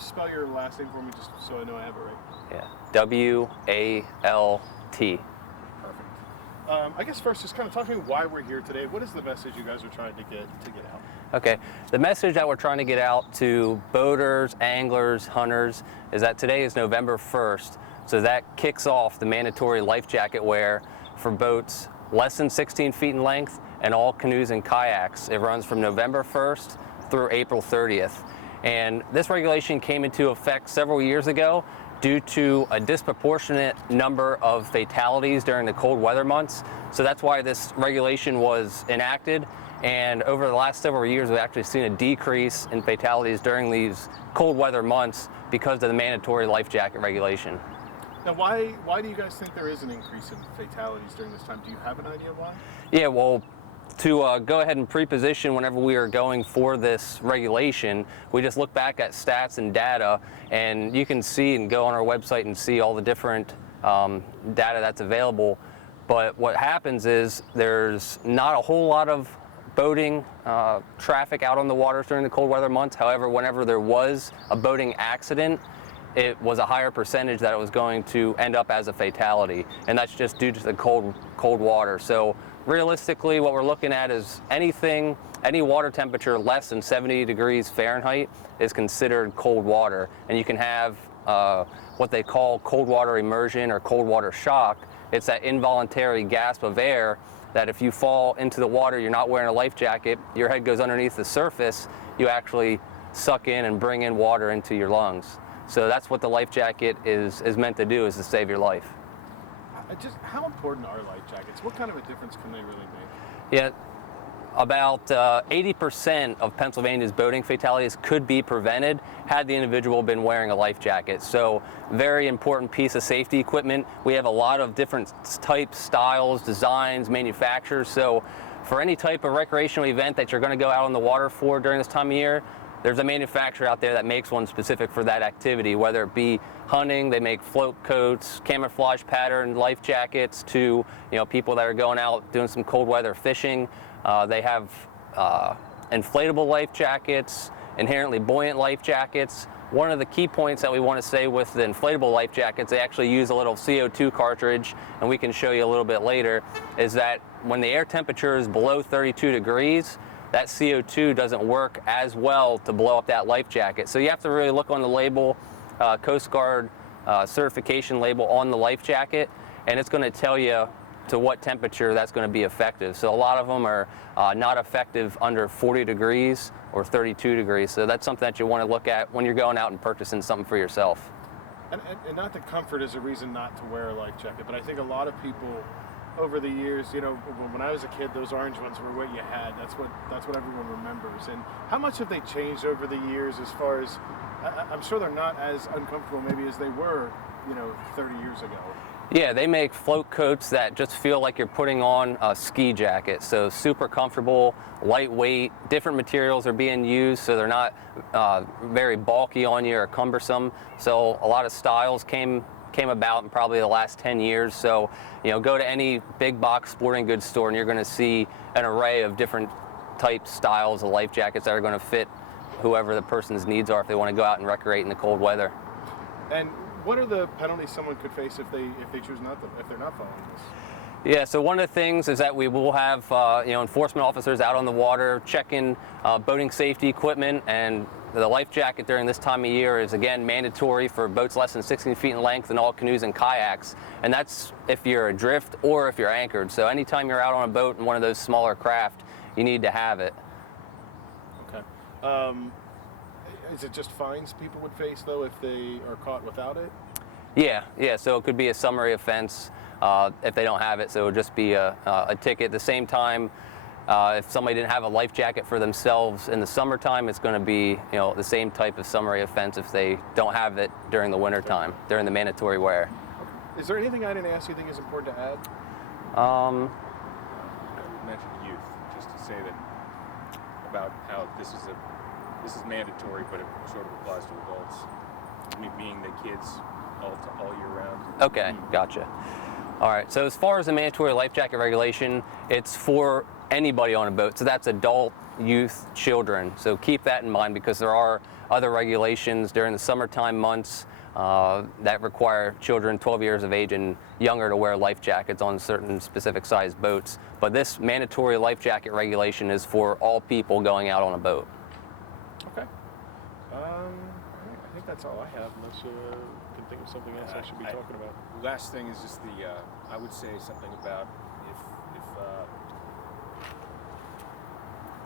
spell your last name for me just so I know I have it right? Yeah, W-A-L-T. Perfect. I guess first, just kind of talk to me why we're here today. What is the message you guys are trying to get out? Okay, the message that we're trying to get out to boaters, anglers, hunters is that today is November 1st, so that kicks off the mandatory life jacket wear for boats less than 16 feet in length and all canoes and kayaks. It runs from November 1st through April 30th. And this regulation came into effect several years ago due to a disproportionate number of fatalities during the cold weather months. So that's why this regulation was enacted. And over the last several years, we've actually seen a decrease in fatalities during these cold weather months because of the mandatory life jacket regulation. Now, why do you guys think there is an increase in fatalities during this time? Do you have an idea why? Yeah, well, to go ahead and pre-position whenever we are going for this regulation, we just look back at stats and data, and you can see and go on our website and see all the different data that's available. But what happens is there's not a whole lot of boating traffic out on the waters during the cold weather months. However, whenever there was a boating accident, it was a higher percentage that it was going to end up as a fatality, and that's just due to the cold water. So realistically, what we're looking at is any water temperature less than 70 degrees Fahrenheit is considered cold water, and you can have what they call cold water immersion or cold water shock. It's that involuntary gasp of air that if you fall into the water, you're not wearing a life jacket, your head goes underneath the surface, you actually suck in and bring in water into your lungs. So that's what the life jacket is meant to do, is to save your life. Just how important are life jackets? What kind of a difference can they really make? Yeah, about 80% of Pennsylvania's boating fatalities could be prevented had the individual been wearing a life jacket. So very important piece of safety equipment. We have a lot of different types, styles, designs, manufacturers. So for any type of recreational event that you're going to go out on the water for during this time of year, there's a manufacturer out there that makes one specific for that activity, whether it be hunting. They make float coats, camouflage pattern life jackets to people that are going out doing some cold weather fishing. They have inflatable life jackets, inherently buoyant life jackets. One of the key points that we want to say with the inflatable life jackets, they actually use a little CO2 cartridge, and we can show you a little bit later, is that when the air temperature is below 32 degrees, that CO2 doesn't work as well to blow up that life jacket. So you have to really look on the label, Coast Guard certification label on the life jacket, and it's going to tell you to what temperature that's going to be effective. So a lot of them are not effective under 40 degrees or 32 degrees. So that's something that you want to look at when you're going out and purchasing something for yourself. And not that comfort is a reason not to wear a life jacket, but I think a lot of people over the years, when I was a kid, those orange ones were what you had. That's what everyone remembers. And how much have they changed over the years as far as, I'm sure they're not as uncomfortable maybe as they were, 30 years ago. Yeah, they make float coats that just feel like you're putting on a ski jacket. So super comfortable, lightweight, different materials are being used, so they're not very bulky on you or cumbersome. So a lot of styles came about in probably the last 10 years. So, go to any big box sporting goods store and you're going to see an array of different types, styles of life jackets that are going to fit whoever the person's needs are if they want to go out and recreate in the cold weather. And what are the penalties someone could face if they choose not to, if they're not following this? Yeah, so one of the things is that we will have enforcement officers out on the water checking boating safety equipment, and the life jacket during this time of year is again mandatory for boats less than 16 feet in length and all canoes and kayaks, and that's if you're adrift or if you're anchored. So anytime you're out on a boat in one of those smaller craft, you need to have it. Okay. Is it just fines people would face though if they are caught without it? Yeah, so it could be a summary offense if they don't have it, so it would just be a ticket. At the same time, if somebody didn't have a life jacket for themselves in the summertime, it's going to be the same type of summary offense if they don't have it during the winter time, during the mandatory wear. Is there anything I didn't ask you think is important to add? You mentioned youth, just to say that about how this is mandatory, but it sort of applies to adults, meaning the kids all year round. Okay, gotcha. All right, so as far as the mandatory life jacket regulation, it's for anybody on a boat. So that's adult youth, children. So keep that in mind, because there are other regulations during the summertime months that require children 12 years of age and younger to wear life jackets on certain specific size boats. But this mandatory life jacket regulation is for all people going out on a boat. Okay. I think that's all I have, unless you can think of something else I should be talking about. Last thing is just I would say something about if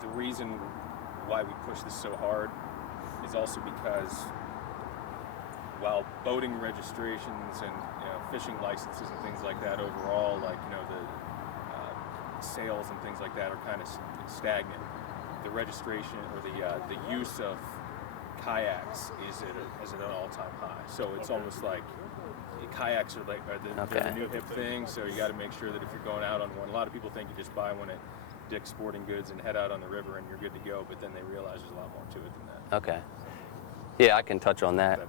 the reason why we push this so hard is also because while boating registrations and fishing licenses and things like that overall, like the sales and things like that are kind of stagnant. The registration or the use of kayaks is at an all-time high. So it's almost like kayaks are they're the new hip thing. So you got to make sure that if you're going out on one, a lot of people think you just buy one at Dick's Sporting Goods and head out on the river and you're good to go. But then they realize there's a lot more to it than that. Okay. Yeah, I can touch on that.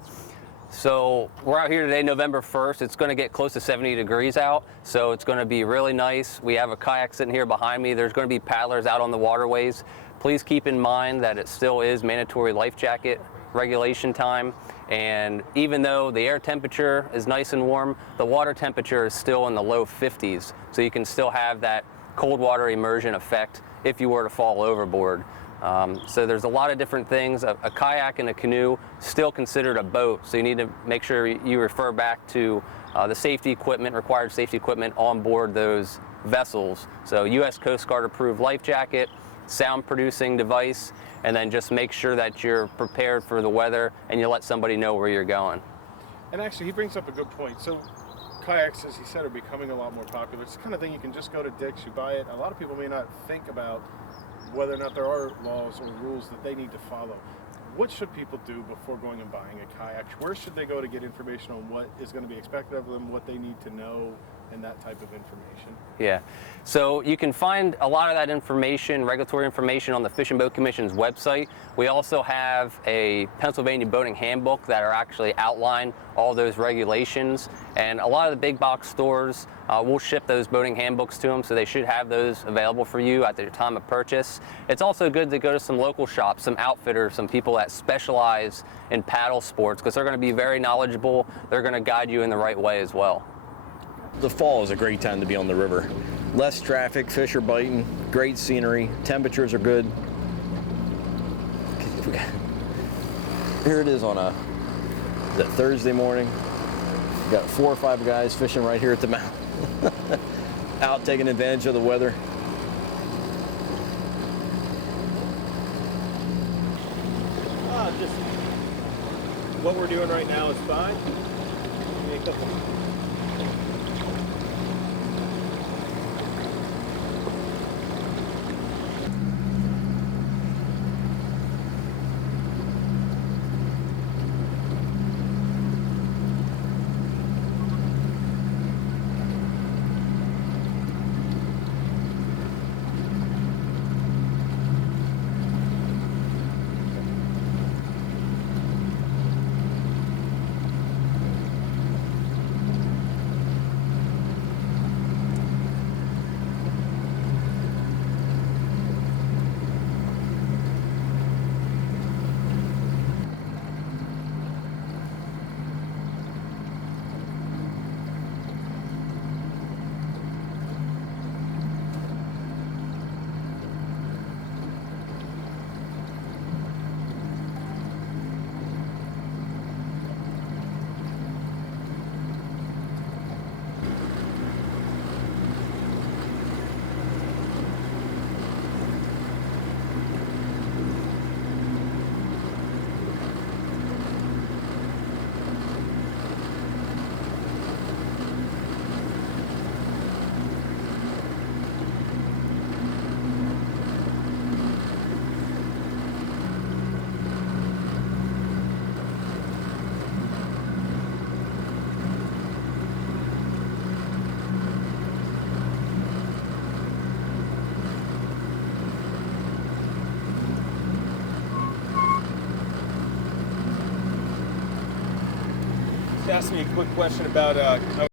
So we're out here today, November 1st. It's going to get close to 70 degrees out, so it's going to be really nice. We have a kayak sitting here behind me. There's going to be paddlers out on the waterways. Please keep in mind that it still is mandatory life jacket regulation time, and even though the air temperature is nice and warm, the water temperature is still in the low 50s, so you can still have that cold water immersion effect if you were to fall overboard. So there's a lot of different things. A kayak and a canoe still considered a boat, so you need to make sure you refer back to the safety equipment, required safety equipment on board those vessels. So U.S. Coast Guard approved life jacket, sound producing device, and then just make sure that you're prepared for the weather and you let somebody know where you're going. And actually, he brings up a good point. So kayaks, as he said, are becoming a lot more popular. It's the kind of thing you can just go to Dick's, you buy it. A lot of people may not think about whether or not there are laws or rules that they need to follow. What should people do before going and buying a kayak? Where should they go to get information on what is going to be expected of them, what they need to know, and that type of information? Yeah, so you can find a lot of that information, regulatory information, on the Fish and Boat Commission's website. We also have a Pennsylvania boating handbook that are actually outline all those regulations, and a lot of the big box stores will ship those boating handbooks to them, so they should have those available for you at the time of purchase. It's also good to go to some local shops, some outfitters, some people that specialize in paddle sports, because they're going to be very knowledgeable. They're going to guide you in the right way as well. The fall is a great time to be on the river. Less traffic, fish are biting, great scenery, temperatures are good. Here it is on a Thursday morning. Got 4 or 5 guys fishing right here at the mouth. Out taking advantage of the weather. Just what we're doing right now is fine. Give me a couple. Ask me a quick question about